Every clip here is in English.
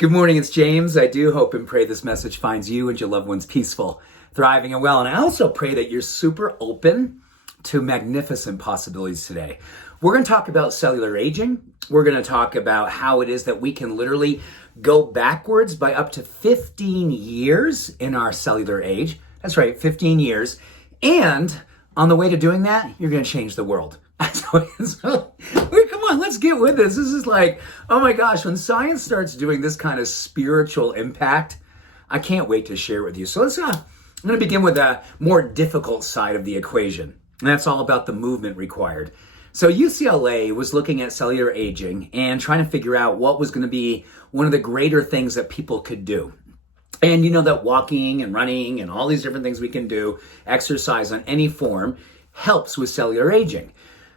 Good morning, it's James. I do hope and pray this message finds you and your loved ones peaceful, thriving, and well. And I also pray that you're super open to magnificent possibilities today. We're going to talk about cellular aging. We're going to talk about how it is that we can literally go backwards by up to 15 years in our cellular age. That's right, 15 years. And on the way to doing that, you're going to change the world. Come on, let's get with this. This is like, oh my gosh, when science starts doing this kind of spiritual impact, I can't wait to share it with you. So I'm going to begin with the more difficult side of the equation. And that's all about the movement required. So UCLA was looking at cellular aging and trying to figure out what was going to be one of the greater things that people could do. And you know that walking and running and all these different things we can do, exercise on any form, helps with cellular aging.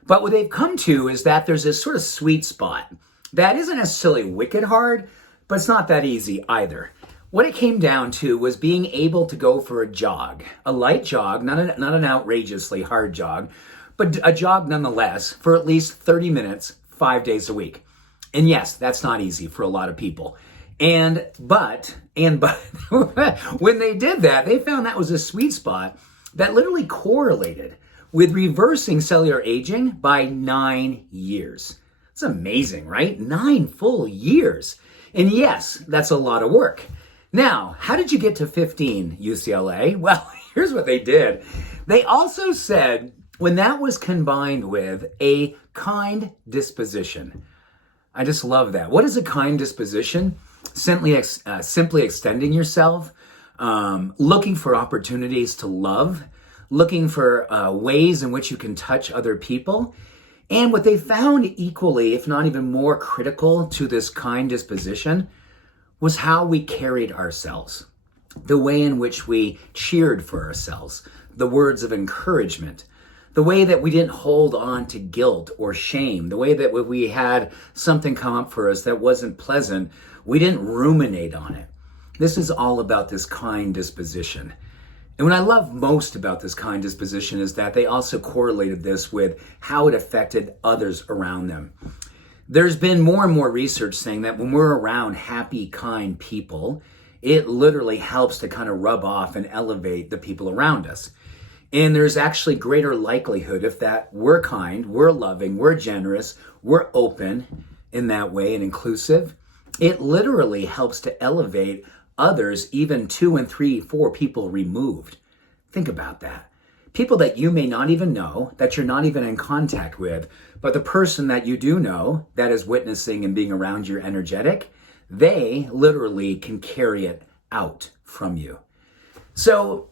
But what they've come to is that there's this sort of sweet spot that isn't necessarily wicked hard, but it's not that easy either. What it came down to was being able to go for a jog, a light jog, not an outrageously hard jog, but a jog nonetheless for at least 30 minutes, 5 days a week. And yes, that's not easy for a lot of people. But when they did that, they found that was a sweet spot that literally correlated with reversing cellular aging by 9 years. It's amazing, right? 9 full years. And yes, that's a lot of work. Now, how did you get to 15, UCLA? Well, here's what they did. They also said when that was combined with a kind disposition. I just love that. What is a kind disposition? Simply extending yourself, looking for opportunities to love, looking for ways in which you can touch other people. And what they found equally, if not even more critical to this kind disposition, was how we carried ourselves, the way in which we cheered for ourselves, the words of encouragement, the way that we didn't hold on to guilt or shame, the way that when we had something come up for us that wasn't pleasant, we didn't ruminate on it. This is all about this kind disposition. And what I love most about this kind disposition is that they also correlated this with how it affected others around them. There's been more and more research saying that when we're around happy, kind people, it literally helps to kind of rub off and elevate the people around us. And there's actually greater likelihood if that we're kind, we're loving, we're generous, we're open in that way and inclusive. It literally helps to elevate others, even 2 and 3, 4 people removed. Think about that. People that you may not even know, that you're not even in contact with, but the person that you do know that is witnessing and being around you energetic, they literally can carry it out from you. So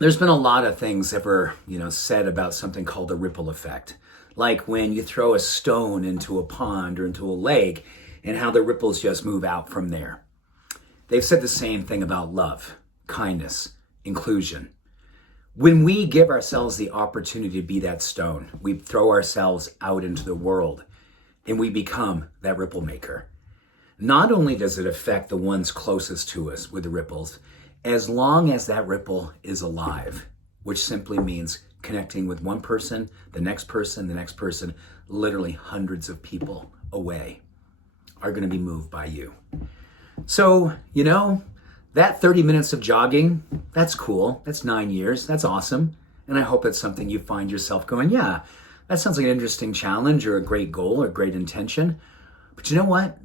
there's been a lot of things that were, said about something called the ripple effect. Like when you throw a stone into a pond or into a lake and how the ripples just move out from there. They've said the same thing about love, kindness, inclusion. When we give ourselves the opportunity to be that stone, we throw ourselves out into the world and we become that ripple maker. Not only does it affect the ones closest to us with the ripples, as long as that ripple is alive, which simply means connecting with one person, the next person, literally hundreds of people away are going to be moved by you. So, that 30 minutes of jogging, that's cool. That's 9 years. That's awesome. And I hope that's something you find yourself going, yeah, that sounds like an interesting challenge or a great goal or great intention. But you know what?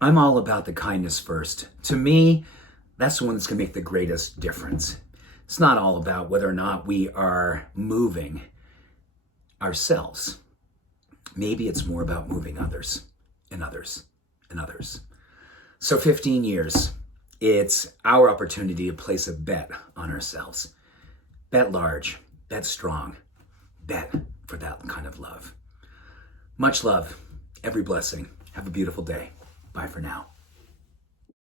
I'm all about the kindness first. To me, that's the one that's going to make the greatest difference. It's not all about whether or not we are moving ourselves. Maybe it's more about moving others and others and others. So 15 years, it's our opportunity to place a bet on ourselves. Bet large, bet strong, bet for that kind of love. Much love, every blessing. Have a beautiful day. Bye for now.